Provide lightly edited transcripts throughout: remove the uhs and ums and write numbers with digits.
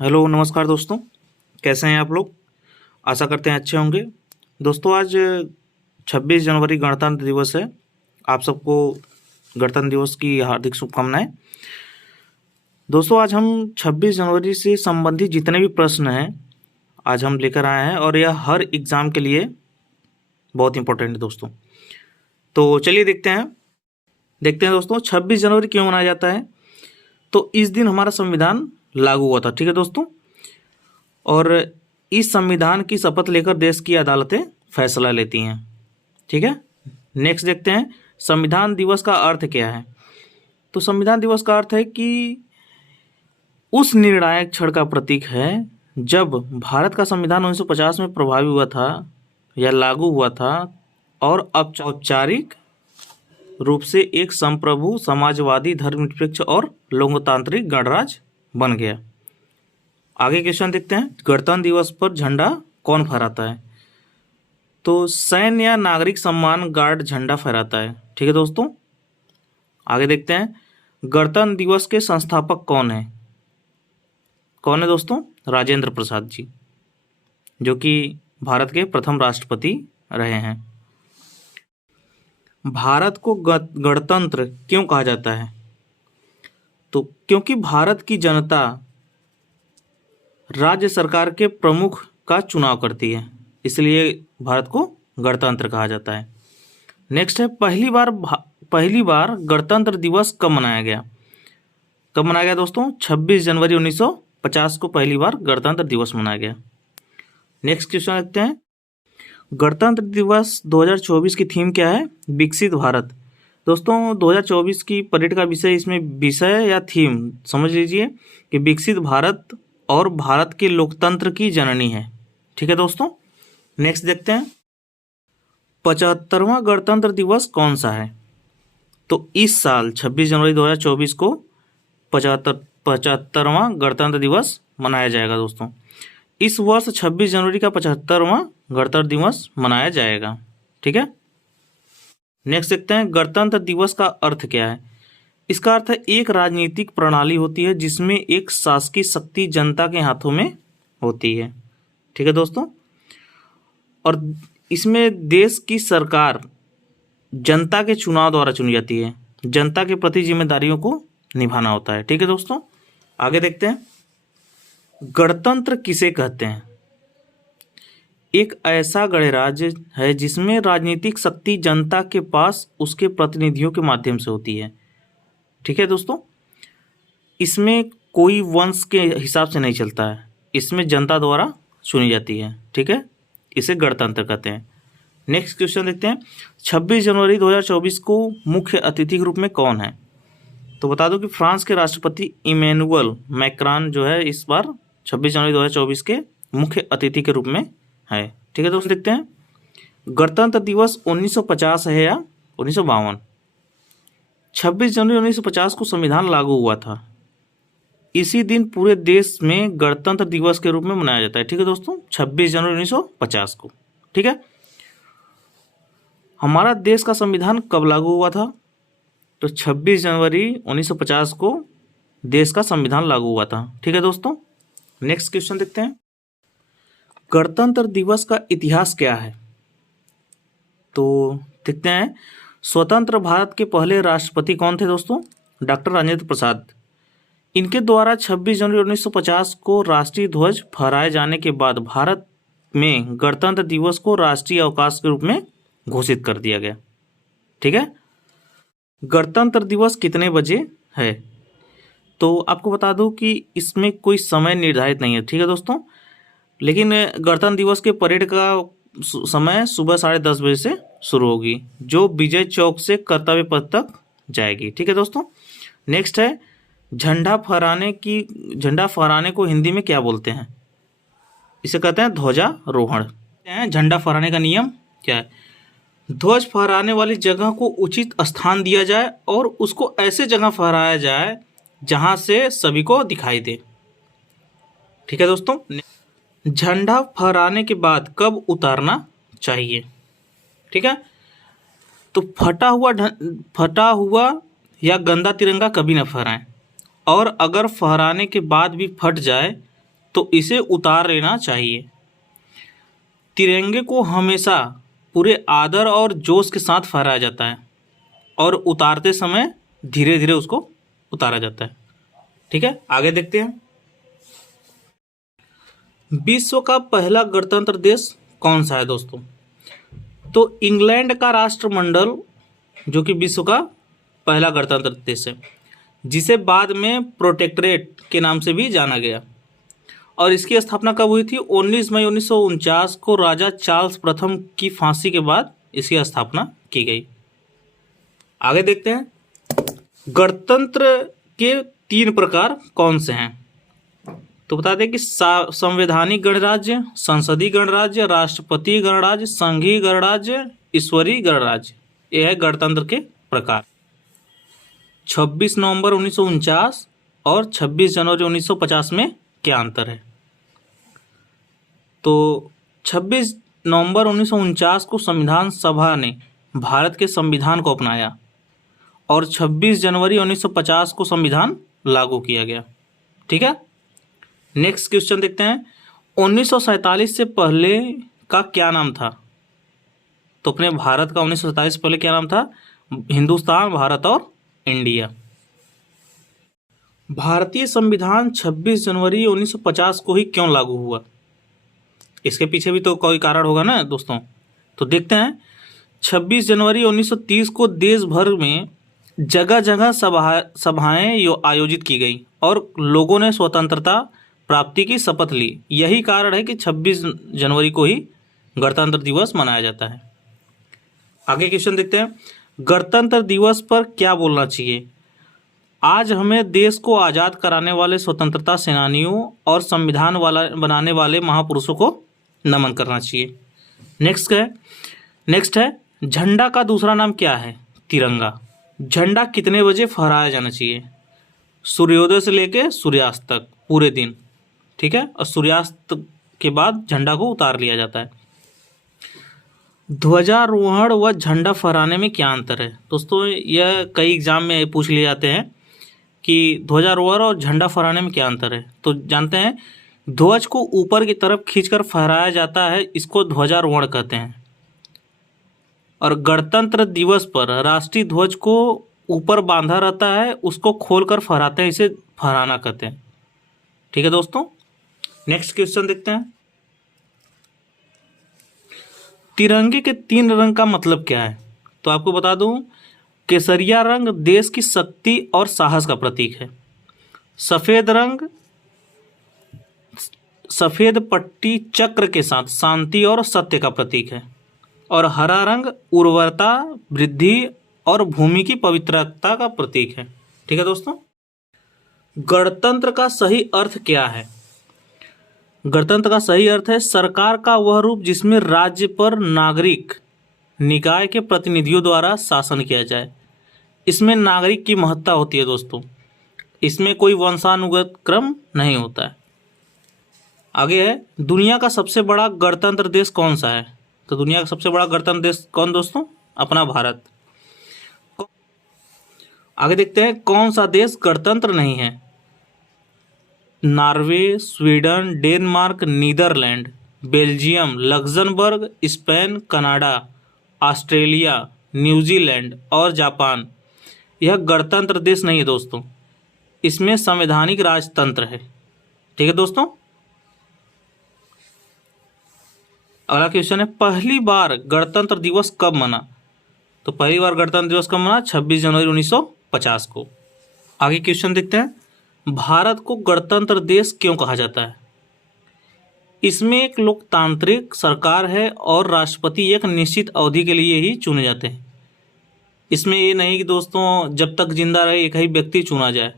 Hello नमस्कार दोस्तों, कैसे हैं आप लोग। आशा करते हैं अच्छे होंगे। दोस्तों आज 26 जनवरी गणतंत्र दिवस है। आप सबको गणतंत्र दिवस की हार्दिक शुभकामनाएं। दोस्तों आज हम 26 जनवरी से संबंधित जितने भी प्रश्न हैं आज हम लेकर आए हैं और यह हर एग्ज़ाम के लिए बहुत इंपॉर्टेंट है दोस्तों। तो चलिए देखते हैं दोस्तों 26 जनवरी क्यों मनाया जाता है। तो इस दिन हमारा संविधान लागू हुआ था, ठीक है दोस्तों। और इस संविधान की शपथ लेकर देश की अदालतें फैसला लेती हैं, ठीक है। नेक्स्ट देखते हैं संविधान दिवस का अर्थ क्या है। तो संविधान दिवस का अर्थ है कि उस निर्णायक क्षण का प्रतीक है जब भारत का संविधान 1950 में प्रभावी हुआ था या लागू हुआ था और अब औपचारिक रूप से एक संप्रभु समाजवादी धर्मनिरपेक्ष और लोकतांत्रिक गणराज्य बन गया। आगे क्वेश्चन देखते हैं, गणतंत्र दिवस पर झंडा कौन फहराता है। तो सैन्य या नागरिक सम्मान गार्ड झंडा फहराता है, ठीक है दोस्तों। आगे देखते हैं गणतंत्र दिवस के संस्थापक कौन है दोस्तों। राजेंद्र प्रसाद जी, जो कि भारत के प्रथम राष्ट्रपति रहे हैं। भारत को गणतंत्र क्यों कहा जाता है। तो क्योंकि भारत की जनता राज्य सरकार के प्रमुख का चुनाव करती है, इसलिए भारत को गणतंत्र कहा जाता है। नेक्स्ट है पहली बार गणतंत्र दिवस कब मनाया गया दोस्तों। 26 जनवरी 1950 को पहली बार गणतंत्र दिवस मनाया गया। नेक्स्ट क्वेश्चन देखते हैं, गणतंत्र दिवस 2024 की थीम क्या है। विकसित भारत। दोस्तों 2024 की परेड का विषय, इसमें विषय या थीम समझ लीजिए कि विकसित भारत और भारत के लोकतंत्र की जननी है, ठीक है दोस्तों। नेक्स्ट देखते हैं 75वां गणतंत्र दिवस कौन सा है। तो इस साल 26 जनवरी 2024 को 75वां गणतंत्र दिवस मनाया जाएगा दोस्तों। इस वर्ष 26 जनवरी का 75वां गणतंत्र दिवस मनाया जाएगा, ठीक है। नेक्स्ट देखते हैं गणतंत्र दिवस का अर्थ क्या है। इसका अर्थ है एक राजनीतिक प्रणाली होती है जिसमें एक शासकीय शक्ति जनता के हाथों में होती है, ठीक है दोस्तों। और इसमें देश की सरकार जनता के चुनाव द्वारा चुनी जाती है, जनता के प्रति जिम्मेदारियों को निभाना होता है, ठीक है दोस्तों। आगे देखते हैं गणतंत्र किसे कहते हैं। एक ऐसा गणराज्य है जिसमें राजनीतिक शक्ति जनता के पास उसके प्रतिनिधियों के माध्यम से होती है, ठीक है दोस्तों। इसमें कोई वंश के हिसाब से नहीं चलता है, इसमें जनता द्वारा चुनी जाती है, ठीक है। इसे गणतंत्र कहते हैं। नेक्स्ट क्वेश्चन देखते हैं 26 जनवरी 2024 को मुख्य अतिथि के रूप में कौन है। तो बता दो कि फ्रांस के राष्ट्रपति इमैनुअल मैक्रान जो है इस बार 26 जनवरी 2024 के मुख्य अतिथि के रूप में है, ठीक है दोस्तों। देखते हैं गणतंत्र दिवस 1950 है या 1952। 26 जनवरी 1950 को संविधान लागू हुआ था। इसी दिन पूरे देश में गणतंत्र दिवस के रूप में मनाया जाता है, ठीक है दोस्तों। 26 जनवरी 1950 को, ठीक है। हमारा देश का संविधान कब लागू हुआ था। तो 26 जनवरी 1950 को देश का संविधान लागू हुआ था, ठीक है दोस्तों। नेक्स्ट क्वेश्चन देखते हैं गणतंत्र दिवस का इतिहास क्या है। तो देखते हैं स्वतंत्र भारत के पहले राष्ट्रपति कौन थे दोस्तों। डॉक्टर राजेंद्र प्रसाद। इनके द्वारा 26 जनवरी 1950 को राष्ट्रीय ध्वज फहराए जाने के बाद भारत में गणतंत्र दिवस को राष्ट्रीय अवकाश के रूप में घोषित कर दिया गया, ठीक है। गणतंत्र दिवस कितने बजे है। तो आपको बता दूं कि इसमें कोई समय निर्धारित नहीं है, ठीक है दोस्तों। लेकिन गणतंत्र दिवस के परेड का समय सुबह 10:30 बजे से शुरू होगी, जो विजय चौक से कर्तव्य पथ तक जाएगी, ठीक है दोस्तों। नेक्स्ट है झंडा फहराने को हिंदी में क्या बोलते हैं। इसे कहते हैं ध्वजारोहण। झंडा फहराने का नियम क्या है। ध्वज फहराने वाली जगह को उचित स्थान दिया जाए और उसको ऐसे जगह फहराया जाए जहां से सभी को दिखाई दे, ठीक है दोस्तों। झंडा फहराने के बाद कब उतारना चाहिए, ठीक है। तो फटा हुआ या गंदा तिरंगा कभी न फहराएं, और अगर फहराने के बाद भी फट जाए तो इसे उतार लेना चाहिए। तिरंगे को हमेशा पूरे आदर और जोश के साथ फहराया जाता है और उतारते समय धीरे धीरे उसको उतारा जाता है। ठीक है, आगे देखते हैं। विश्व का पहला गणतंत्र देश कौन सा है दोस्तों? तो इंग्लैंड का राष्ट्रमंडल जो कि विश्व का पहला गणतंत्र देश है, जिसे बाद में प्रोटेक्टरेट के नाम से भी जाना गया। और इसकी स्थापना कब हुई थी? 19 मई 1949 को राजा चार्ल्स प्रथम की फांसी के बाद इसकी स्थापना की गई। आगे देखते हैं, गणतंत्र के 3 प्रकार कौन से हैं? तो बता दें कि संवैधानिक गणराज्य, संसदीय गणराज्य, राष्ट्रपति गणराज्य, संघीय गणराज्य, ईश्वरीय गणराज्य। यह है गणतंत्र के प्रकार। 26 नवंबर 1949 और 26 जनवरी 1950 में क्या अंतर है? तो 26 नवंबर 1949 को संविधान सभा ने भारत के संविधान को अपनाया और 26 जनवरी 1950 को संविधान लागू किया गया। ठीक है, नेक्स्ट क्वेश्चन देखते हैं। 1947 से पहले का क्या नाम था? तो अपने भारत का 1947 से पहले क्या नाम था? हिंदुस्तान, भारत और इंडिया। भारतीय संविधान 26 जनवरी 1950 को ही क्यों लागू हुआ? इसके पीछे भी तो कोई कारण होगा ना दोस्तों। तो देखते हैं, 26 जनवरी 1930 को देश भर में जगह जगह सभाएं आयोजित की गई और लोगों ने स्वतंत्रता प्राप्ति की शपथ ली। यही कारण है कि 26 जनवरी को ही गणतंत्र दिवस मनाया जाता है। आगे क्वेश्चन देखते हैं, गणतंत्र दिवस पर क्या बोलना चाहिए? आज हमें देश को आज़ाद कराने वाले स्वतंत्रता सेनानियों और संविधान बनाने वाले महापुरुषों को नमन करना चाहिए। नेक्स्ट है झंडा का दूसरा नाम क्या है? तिरंगा। झंडा कितने बजे फहराया जाना चाहिए? सूर्योदय से लेकर सूर्यास्त तक पूरे दिन। ठीक है, और सूर्यास्त के बाद झंडा को उतार लिया जाता है। ध्वजारोहण व झंडा फहराने में क्या अंतर है? दोस्तों यह कई एग्जाम में पूछ लिए जाते हैं कि ध्वजारोहण और झंडा फहराने में क्या अंतर है। तो जानते हैं, ध्वज को ऊपर की तरफ खींचकर फहराया जाता है, इसको ध्वजारोहण कहते हैं। और गणतंत्र दिवस पर राष्ट्रीय ध्वज को ऊपर बांधा रहता है, उसको खोलकर फहराते हैं, इसे फहराना कहते हैं। ठीक है दोस्तों, नेक्स्ट क्वेश्चन देखते हैं। तिरंगे के 3 रंग का मतलब क्या है? तो आपको बता दूं, केसरिया रंग देश की शक्ति और साहस का प्रतीक है। सफेद रंग सफेद पट्टी चक्र के साथ शांति और सत्य का प्रतीक है। और हरा रंग उर्वरता, वृद्धि और भूमि की पवित्रता का प्रतीक है। ठीक है दोस्तों, गणतंत्र का सही अर्थ क्या है? गणतंत्र का सही अर्थ है सरकार का वह रूप जिसमें राज्य पर नागरिक निकाय के प्रतिनिधियों द्वारा शासन किया जाए। इसमें नागरिक की महत्ता होती है दोस्तों, इसमें कोई वंशानुगत क्रम नहीं होता है। आगे है, दुनिया का सबसे बड़ा गणतंत्र देश कौन सा है? तो दुनिया का सबसे बड़ा गणतंत्र देश कौन दोस्तों? अपना भारत। आगे देखते हैं, कौन सा देश गणतंत्र नहीं है? Norway, Sweden, Denmark, Netherlands, Belgium, Luxembourg, Spain, Canada, Australia, New Zealand और जापान। यह गणतंत्र देश नहीं है दोस्तों, इसमें संवैधानिक राजतंत्र है। ठीक है दोस्तों, अगला क्वेश्चन है, पहली बार गणतंत्र दिवस कब मना? तो पहली बार गणतंत्र दिवस कब मना? 26 जनवरी 1950 को। आगे क्वेश्चन देखते हैं, भारत को गणतंत्र देश क्यों कहा जाता है? इसमें एक लोकतांत्रिक सरकार है और राष्ट्रपति एक निश्चित अवधि के लिए ही चुने जाते हैं। इसमें ये नहीं कि दोस्तों जब तक जिंदा रहे एक ही व्यक्ति चुना जाए,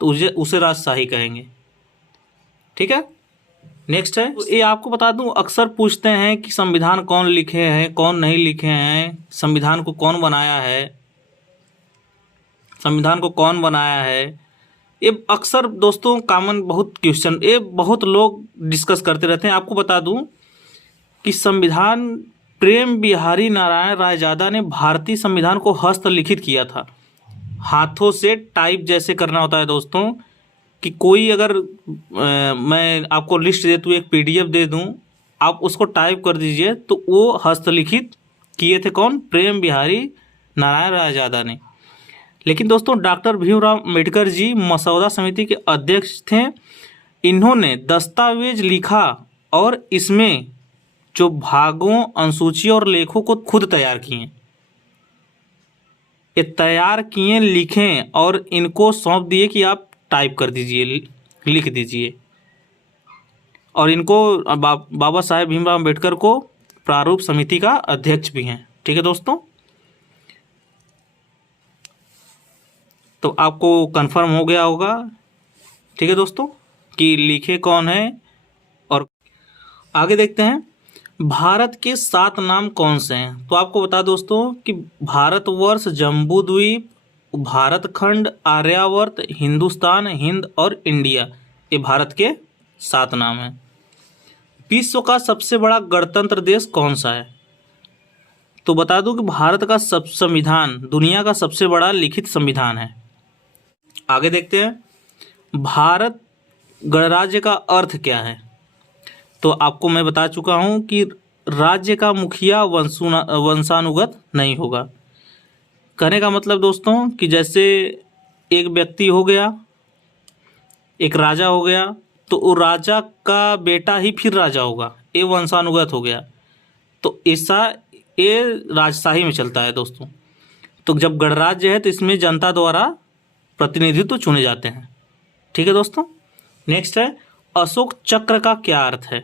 तो उसे राजशाही कहेंगे। ठीक है, नेक्स्ट है, तो ये आपको बता दूं, अक्सर पूछते हैं कि संविधान कौन लिखे हैं, कौन नहीं लिखे हैं, संविधान को कौन बनाया है, संविधान को कौन बनाया है। ये अक्सर दोस्तों कॉमन बहुत क्वेश्चन, ये बहुत लोग डिस्कस करते रहते हैं। आपको बता दूं कि संविधान प्रेम बिहारी नारायण रायजादा ने भारतीय संविधान को हस्तलिखित किया था। हाथों से टाइप जैसे करना होता है दोस्तों, कि कोई अगर मैं आपको लिस्ट दे दूँ, एक PDF दे दूँ, आप उसको टाइप कर दीजिए तो वो हस्तलिखित किए थे कौन? प्रेम बिहारी नारायण रायजादा ने। लेकिन दोस्तों डॉक्टर भीमराव अम्बेडकर जी मसौदा समिति के अध्यक्ष थे। इन्होंने दस्तावेज लिखा और इसमें जो भागों, अनुसूची और लेखों को खुद तैयार किए। ये तैयार किए, लिखें और इनको सौंप दिए कि आप टाइप कर दीजिए, लिख दीजिए। और इनको बाबा साहेब भीमराव अम्बेडकर को प्रारूप समिति का अध्यक्ष भी हैं। ठीक है दोस्तों, तो आपको कंफर्म हो गया होगा, ठीक है दोस्तों, कि लिखे कौन है। और आगे देखते हैं, भारत के 7 नाम कौन से हैं? तो आपको बता दोस्तों कि भारतवर्ष, जम्बूद्वीप, भारतखंड, आर्यावर्त, हिंदुस्तान, हिंद और इंडिया, ये भारत के 7 नाम हैं। विश्व का सबसे बड़ा गणतंत्र देश कौन सा है? तो बता दूं कि भारत का संविधान दुनिया का सबसे बड़ा लिखित संविधान है। आगे देखते हैं, भारत गणराज्य का अर्थ क्या है? तो आपको मैं बता चुका हूं कि राज्य का मुखिया वंशानुगत नहीं होगा। कहने का मतलब दोस्तों कि जैसे एक व्यक्ति हो गया, एक राजा हो गया, तो वो राजा का बेटा ही फिर राजा होगा, ये वंशानुगत हो गया। तो ऐसा ये राजशाही में चलता है दोस्तों। तो जब गणराज्य है तो इसमें जनता द्वारा प्रतिनिधित्व चुने जाते हैं। ठीक है दोस्तों, नेक्स्ट है, अशोक चक्र का क्या अर्थ है?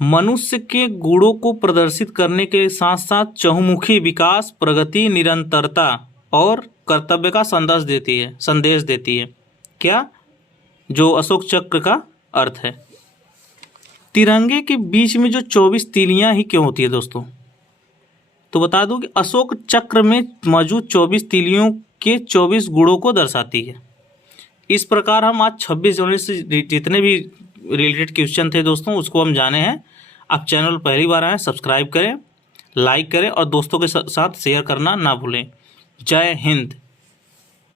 मनुष्य के गुणों को प्रदर्शित करने के साथ साथ चहुमुखी विकास, प्रगति, निरंतरता और कर्तव्य का संदेश देती है। क्या? जो अशोक चक्र का अर्थ है। तिरंगे के बीच में जो 24 तीलियां ही क्यों होती है दोस्तों? तो बता दूं कि अशोक चक्र में मौजूद 24 तीलियों के 24 गुणों को दर्शाती है। इस प्रकार हम आज 26 जनवरी से जितने भी रिलेटेड क्वेश्चन थे दोस्तों उसको हम जाने हैं। आप चैनल पहली बार आए, सब्सक्राइब करें, लाइक करें और दोस्तों के साथ शेयर करना ना भूलें। जय हिंद।